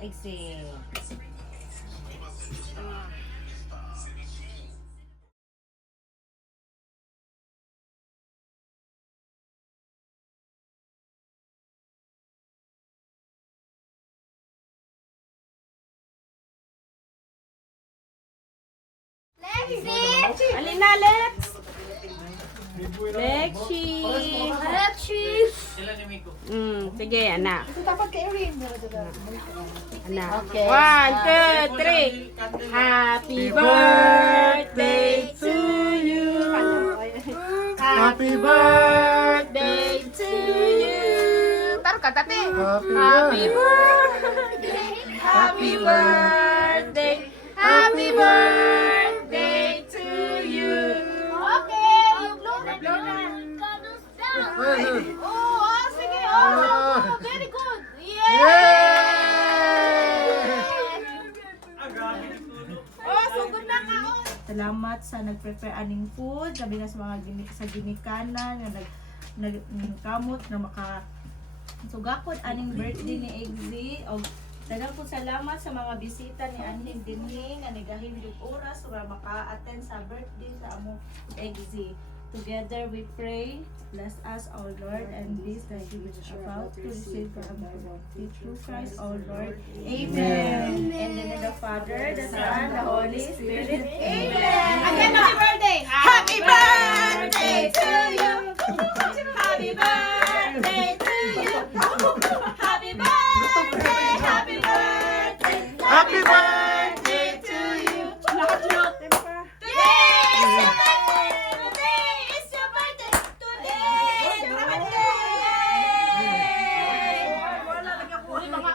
Exhale. Alin na, Lex? Lexi. Lexi. Sige, anak. Ito dapat kay Erin. Anak. Okay. 1, 2, 3. Happy birthday to you. Happy birthday to you. Taruh kata te. Happy birthday. Happy birthday. Happy birthday to you. Okay. Blow na. Oh, sige. Oh, very good. Oh, sugod na ka. Salamat sa nag-prepare aning food, sabi na sa mga sa ginikanan nga nagkamot na maka sugakot aning birthday ni Eggsy. Og daghang po salamat sa mga bisita ni Anhing dinhi nga nagahimlig oras para maka-attend sa birthday sa among Eggsy. Together we pray, bless us, O Lord, and this that you which are about to receive from the through Christ, O Lord. Amen. In the name of the Father, the Son, the Holy Spirit. Amen. Again, happy birthday! Happy birthday to you! Happy birthday to you! Happy birthday! Happy birthday! Happy birthday!